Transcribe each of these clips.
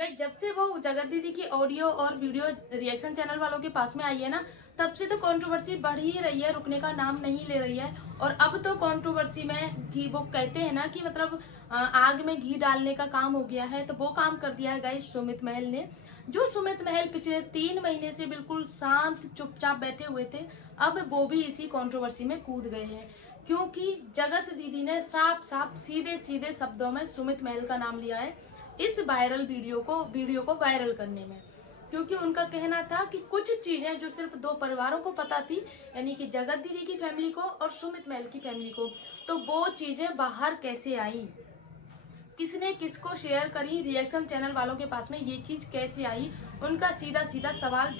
Guys, जब से वो जगत दीदी की ऑडियो और वीडियो रिएक्शन चैनल वालों के पास में आई है ना, तब से तो कंट्रोवर्सी बढ़ ही रही है, रुकने का नाम नहीं ले रही है। और अब तो कंट्रोवर्सी में घी, वो कहते हैं ना कि मतलब आग में घी डालने का काम हो गया है, तो वो काम कर दिया है गाइस सुमित महल ने। जो सुमित महल पिछले 3 महीने से बिल्कुल शांत चुपचाप बैठे हुए थे, अब वो भी इसी कंट्रोवर्सी में कूद गए हैं। क्योंकि जगत दीदी ने साफ साफ सीधे सीधे शब्दों में सुमित महल का नाम लिया है इस वायरल वीडियो को वायरल करने में। क्योंकि उनका कहना था कि कुछ चीजें जो सिर्फ दो परिवारों को पता थी, यानी कि जगत दीदी की फैमिली को और सुमित महल की फैमिली को, तो वो चीजें बाहर कैसे आई, किसने किसको शेयर करी, रिएक्शन चैनल वालों के पास में ये चीज कैसे आई। उनका सीधा सीधा सवाल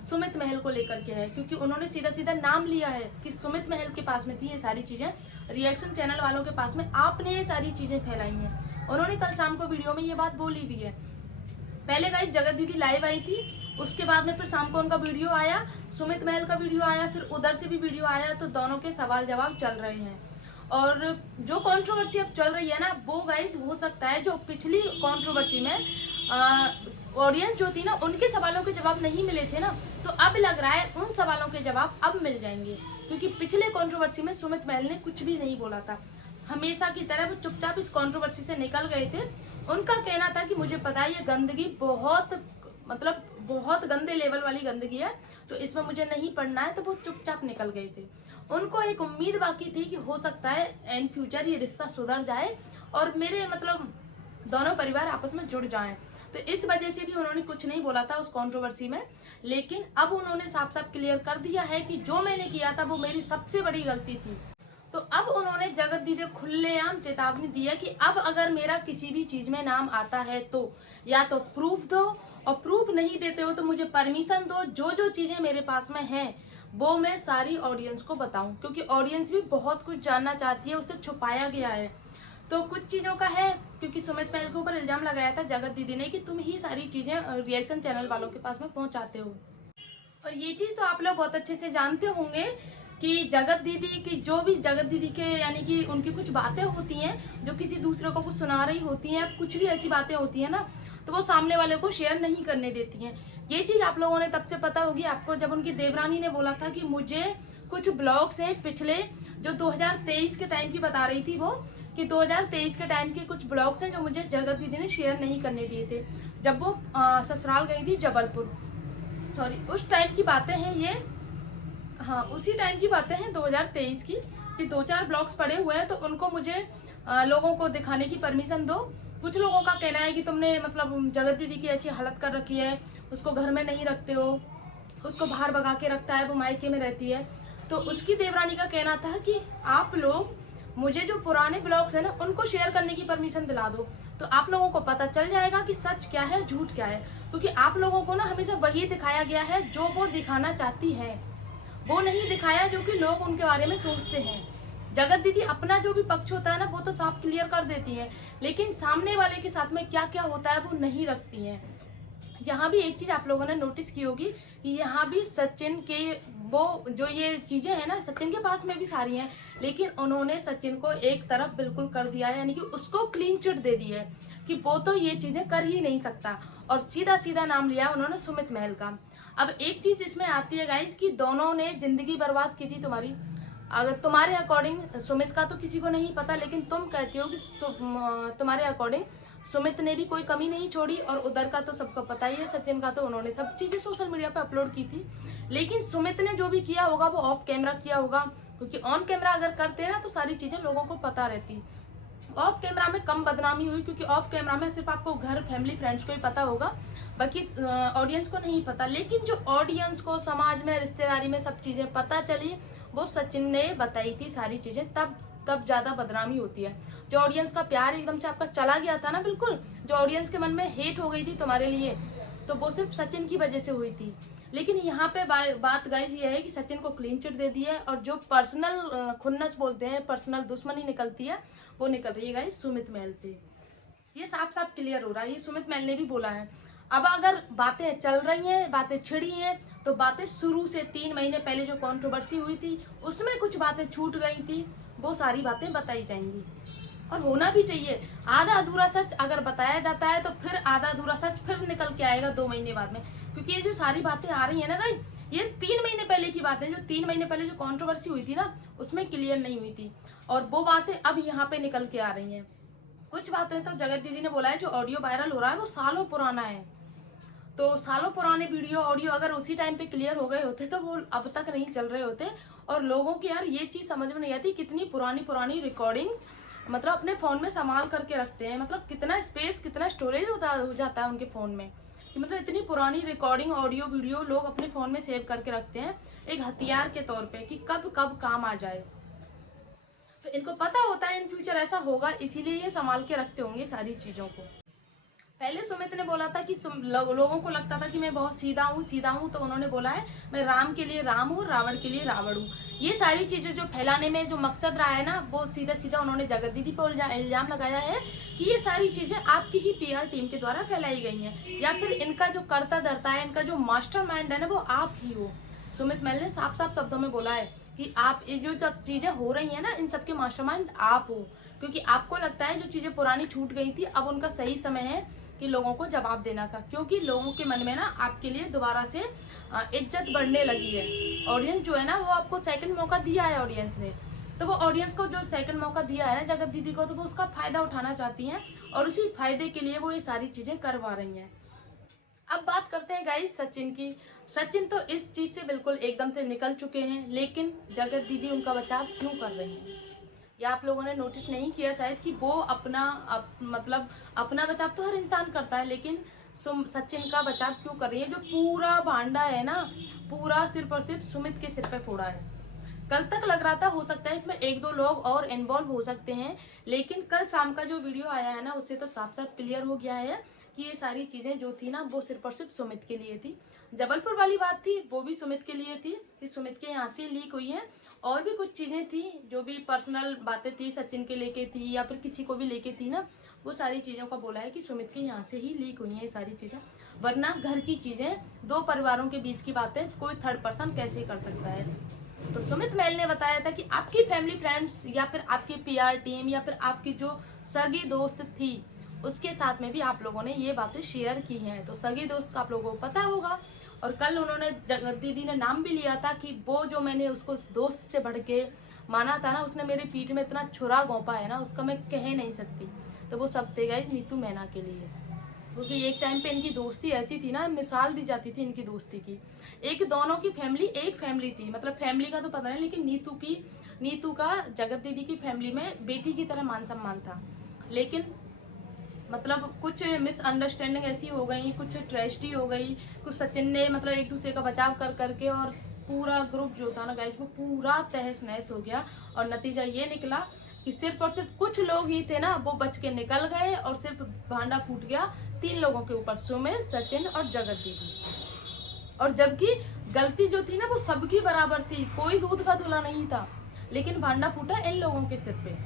सुमित महल को लेकर के है। क्योंकि उन्होंने सीधा सीधा नाम लिया है कि सुमित महल के पास में थी ये सारी चीजें, रिएक्शन चैनल वालों के पास में आपने ये सारी चीजें फैलाई हैं। उन्होंने कल शाम को वीडियो में ये बात बोली भी है। पहले गाइस जगत दीदी लाइव आई थी, उसके बाद में फिर शाम को उनका वीडियो आया, सुमित महल का वीडियो आया, फिर उधर से भी वीडियो आया, तो दोनों के सवाल जवाब चल रहे हैं। और जो कंट्रोवर्सी अब चल रही है ना, वो गाइस हो सकता है जो पिछली कंट्रोवर्सी में ऑडियंस जो थी ना, उनके सवालों के जवाब नहीं मिले थे ना, तो अब लग रहा है उन सवालों के जवाब अब मिल जाएंगे। क्योंकि पिछले कंट्रोवर्सी में सुमित महल ने कुछ भी नहीं बोला था, हमेशा की तरह वो चुपचाप इस कंट्रोवर्सी से निकल गए थे। उनका कहना था कि मुझे पता है ये गंदगी बहुत गंदे लेवल वाली गंदगी है, तो इसमें मुझे नहीं पढ़ना है, तो वो चुपचाप निकल गए थे। उनको एक उम्मीद बाकी थी कि हो सकता है इन फ्यूचर ये रिश्ता सुधर जाए और मेरे दोनों परिवार आपस में जुड़ जाएं। तो इस वजह से भी उन्होंने कुछ नहीं बोला था उस कंट्रोवर्सी में। लेकिन अब उन्होंने साफ साफ क्लियर कर दिया है कि जो मैंने किया था वो मेरी सबसे बड़ी गलती थी। तो अब उन्होंने जगत दीदी को खुलेआम चेतावनी दी है कि अब अगर मेरा किसी भी चीज में नाम आता है तो या तो प्रूफ दो, और प्रूफ नहीं देते हो तो मुझे परमिशन दो, जो जो चीजें मेरे पास में हैं वो मैं सारी ऑडियंस को बताऊं। क्योंकि ऑडियंस भी बहुत कुछ जानना चाहती है, उससे छुपाया गया है। तो कुछ चीजों का है, क्योंकि सुमित महल के ऊपर इल्जाम लगाया था जगत दीदी ने कि तुम ही सारी चीजें रिएक्शन चैनल वालों के पास में पहुंचाते हो। और ये चीज तो आप लोग बहुत अच्छे से जानते होंगे कि जगत दीदी की जो भी जगत दीदी के यानी कि उनकी कुछ बातें होती हैं जो किसी दूसरे को कुछ सुना रही होती हैं, कुछ भी ऐसी बातें होती हैं ना, तो वो सामने वाले को शेयर नहीं करने देती हैं। ये चीज आप लोगों ने तब से पता होगी आपको, जब उनकी देवरानी ने बोला था कि मुझे कुछ ब्लॉग्स हैं पिछले, जो 2023 के टाइम की बता रही थी वो, कि 2023 के टाइम के कुछ ब्लॉग्स हैं जो मुझे जगत दीदी ने शेयर नहीं करने दिए थे, जब वो ससुराल गई थी जबलपुर। सॉरी, उस टाइम की बातें हैं ये। हाँ, उसी टाइम की बातें हैं 2023 की, कि 2-4 ब्लॉग्स पड़े हुए हैं, तो उनको मुझे लोगों को दिखाने की परमिशन दो। कुछ लोगों का कहना है कि तुमने जगत दीदी की ऐसी हालत कर रखी है, उसको घर में नहीं रखते हो, उसको बाहर भगा के रखता है, वो मायके में रहती है। तो उसकी देवरानी का कहना था कि आप लोग मुझे जो पुराने ब्लॉग्स है ना उनको शेयर करने की परमिशन दिला दो, तो आप लोगों को पता चल जाएगा कि सच क्या है झूठ क्या है। क्योंकि आप लोगों को ना हमेशा वही दिखाया गया है जो वो दिखाना चाहती है, वो नहीं दिखाया जो कि लोग उनके बारे में सोचते हैं। जगत दीदी अपना जो भी पक्ष होता है ना वो तो साफ क्लियर कर देती है, लेकिन सामने वाले के साथ में क्या क्या होता है वो नहीं रखती हैं। यहाँ भी एक चीज आप लोगों ने नोटिस की होगी कि यहाँ भी सचिन के वो जो ये चीजें हैं ना, सचिन के पास में भी सारी हैं, लेकिन उन्होंने सचिन को एक तरफ बिल्कुल कर दिया है, यानी कि उसको क्लीन चिट दे दी है कि वो तो ये चीजें कर ही नहीं सकता, और सीधा सीधा नाम लिया उन्होंने सुमित महल का। अब एक चीज इसमें आती है गाइस कि दोनों ने जिंदगी बर्बाद की थी तुम्हारी। अगर तुम्हारे अकॉर्डिंग सुमित का तो किसी को नहीं पता, लेकिन तुम कहती हो कि तुम्हारे अकॉर्डिंग सुमित ने भी कोई कमी नहीं छोड़ी, और उधर का तो सबको पता ही है, सचिन का तो उन्होंने सब चीजें सोशल मीडिया पे अपलोड की थी। लेकिन सुमित ने जो भी किया होगा वो ऑफ कैमरा किया होगा, क्योंकि ऑन कैमरा अगर करते ना तो सारी चीजें लोगों को पता रहती। ऑफ कैमरा में कम बदनामी हुई, क्योंकि ऑफ कैमरा में सिर्फ आपको घर, फैमिली, फ्रेंड्स को ही पता होगा, बाकी ऑडियंस को नहीं पता। लेकिन जो ऑडियंस को समाज में, रिश्तेदारी में सब चीजें पता चली, वो सचिन ने बताई थी सारी चीजें, तब ज्यादा बदनामी होती है। जो ऑडियंस का प्यार एकदम से आपका चला गया था ना, बिल्कुल जो ऑडियंस के मन में हेट हो गई थी तुम्हारे लिए, तो वो सिर्फ सचिन की वजह से हुई थी। लेकिन यहाँ पे बात गाइस ये है कि सचिन को क्लीन चिट दे दी है, और जो पर्सनल खुन्नस बोलते हैं, पर्सनल दुश्मनी निकलती है, वो निकल रही है गाइस सुमित महल से। ये साफ साफ क्लियर हो रहा है, ये सुमित महल ने भी बोला है। अब अगर बातें चल रही हैं, बातें छिड़ी हैं, तो बातें शुरू से 3 महीने पहले जो कंट्रोवर्सी हुई थी उसमें कुछ बातें छूट गई थी, वो सारी बातें बताई जाएंगी। और होना भी चाहिए। आधा अधूरा सच अगर बताया जाता है तो फिर आधा अधूरा सच फिर निकल के आएगा 2 महीने बाद में। क्योंकि ये जो सारी बातें आ रही है ना गाइस, ये 3 महीने पहले की बातें, जो 3 महीने पहले जो कंट्रोवर्सी हुई थी ना, उसमें क्लियर नहीं हुई थी, और वो बातें अब यहाँ पे निकल के आ रही हैं। कुछ बातें तो जगत दीदी ने बोला है, जो ऑडियो वायरल हो रहा है वो सालों पुराना है। तो सालों पुराने वीडियो ऑडियो अगर उसी टाइम पे क्लियर हो गए होते तो वो अब तक नहीं चल रहे होते। और लोगों की यार ये चीज समझ में नहीं आती, कितनी पुरानी पुरानी रिकॉर्डिंग मतलब अपने फोन में संभाल करके रखते हैं। मतलब कितना स्पेस, कितना स्टोरेज हो जाता है उनके फोन में, कि मतलब इतनी पुरानी रिकॉर्डिंग ऑडियो वीडियो लोग अपने फोन में सेव करके रखते हैं एक हथियार के तौर पे, कि कब कब काम आ जाए। तो इनको पता होता है इन फ्यूचर ऐसा होगा, इसीलिए ये संभाल के रखते होंगे सारी चीजों को। पहले सुमित ने बोला था कि लोगों को लगता था कि मैं बहुत सीधा हूँ, तो उन्होंने बोला है मैं राम के लिए राम हूँ, रावण के लिए रावण हूँ। ये सारी चीजें जो फैलाने में जो मकसद रहा है ना, वो सीधा सीधा उन्होंने जगत दीदी पर इल्जाम लगाया है कि ये सारी चीजें आपकी ही पीआर टीम के द्वारा फैलाई गई हैं, या फिर इनका जो कर्ता धर्ता है, इनका जो मास्टरमाइंड है ना, वो आप ही हो। सुमित मैल ने साफ साफ शब्दों में बोला है कि आप ये जो सब चीजें हो रही है ना, इन सबके मास्टरमाइंड आप हो। क्योंकि आपको लगता है जो चीजें पुरानी छूट गई थी, अब उनका सही समय है कि लोगों को जवाब देना का। क्योंकि लोगों के मन में ना आपके लिए दोबारा से इज्जत बढ़ने लगी है। ऑडियंस जो है ना, वो आपको सेकंड मौका दिया है ऑडियंस ने, तो वो ऑडियंस को जो सेकंड मौका दिया है ना जगत दीदी को, तो वो उसका फायदा उठाना चाहती हैं, और उसी फायदे के लिए वो ये सारी चीजें करवा रही हैं। अब बात करते हैं गाइस सचिन की। सचिन तो इस चीज से बिल्कुल एकदम से निकल चुके हैं, लेकिन जगत दीदी उनका बचाव क्यों कर रही हैं, या आप लोगों ने नोटिस नहीं किया शायद, कि वो मतलब अपना बचाव तो हर इंसान करता है, लेकिन सचिन का बचाव क्यों कर रही है। जो पूरा भांडा है ना, पूरा सिर्फ और सिर्फ सुमित के सिर पे फोड़ा है। कल तक लग रहा था हो सकता है इसमें 1-2 लोग और इन्वॉल्व हो सकते हैं, लेकिन कल शाम का जो वीडियो आया है ना, उससे तो साफ साफ क्लियर हो गया है कि ये सारी चीजें जो थी ना, वो सिर्फ और सिर्फ सुमित के लिए थी। जबलपुर वाली बात थी, वो भी सुमित के लिए थी, कि सुमित के यहाँ से लीक हुई है। और भी कुछ चीजें थी, जो भी पर्सनल बातें थी, सचिन के लेके थी या फिर किसी को भी लेके थी ना, वो सारी चीजों का बोला है कि सुमित के यहाँ से ही लीक हुई है ये सारी चीजें। वरना घर की चीजें, 2 परिवारों के बीच की बातें कोई थर्ड पर्सन कैसे कर सकता है। तो सुमित मैल ने बताया था कि आपकी फैमिली फ्रेंड्स, या फिर आपकी पीआर टीम, या फिर आपकी जो सगी दोस्त थी, उसके साथ में भी आप लोगों ने ये बातें शेयर की हैं। तो सगी दोस्त का आप लोगों को पता होगा। और कल उन्होंने जगत दीदी ने नाम भी लिया था कि वो जो मैंने उसको दोस्त से बढ़ के माना था ना, उसने मेरी पीठ में इतना छुरा घोंपा है ना, उसका मैं कह नहीं सकती। तो वो सब थे गाइस नीतू मैना के लिए। क्योंकि एक टाइम पे इनकी दोस्ती ऐसी थी ना, मिसाल दी जाती थी इनकी दोस्ती की। एक दोनों की फैमिली एक फैमिली थी, मतलब फैमिली का तो पता नहीं, लेकिन नीतू का जगत दीदी की फैमिली में बेटी की तरह मान सम्मान था। लेकिन मतलब कुछ मिसअंडरस्टैंडिंग ऐसी हो गई, कुछ ट्रेजेडी हो गई, कुछ सचिन ने मतलब एक दूसरे का बचाव कर करके, और पूरा ग्रुप जो था ना गाइस, वो पूरा तहस नहस हो गया। और नतीजा ये निकला कि सिर्फ और सिर्फ कुछ लोग ही थे ना, वो बच के निकल गए, और सिर्फ भांडा फूट गया 3 लोगों के ऊपर, सुमित, सचिन और जगत दीदी। और जबकि गलती जो थी ना, वो सबकी बराबर थी, कोई दूध का धुला नहीं था, लेकिन भांडा फूटा इन लोगों के सिर पे।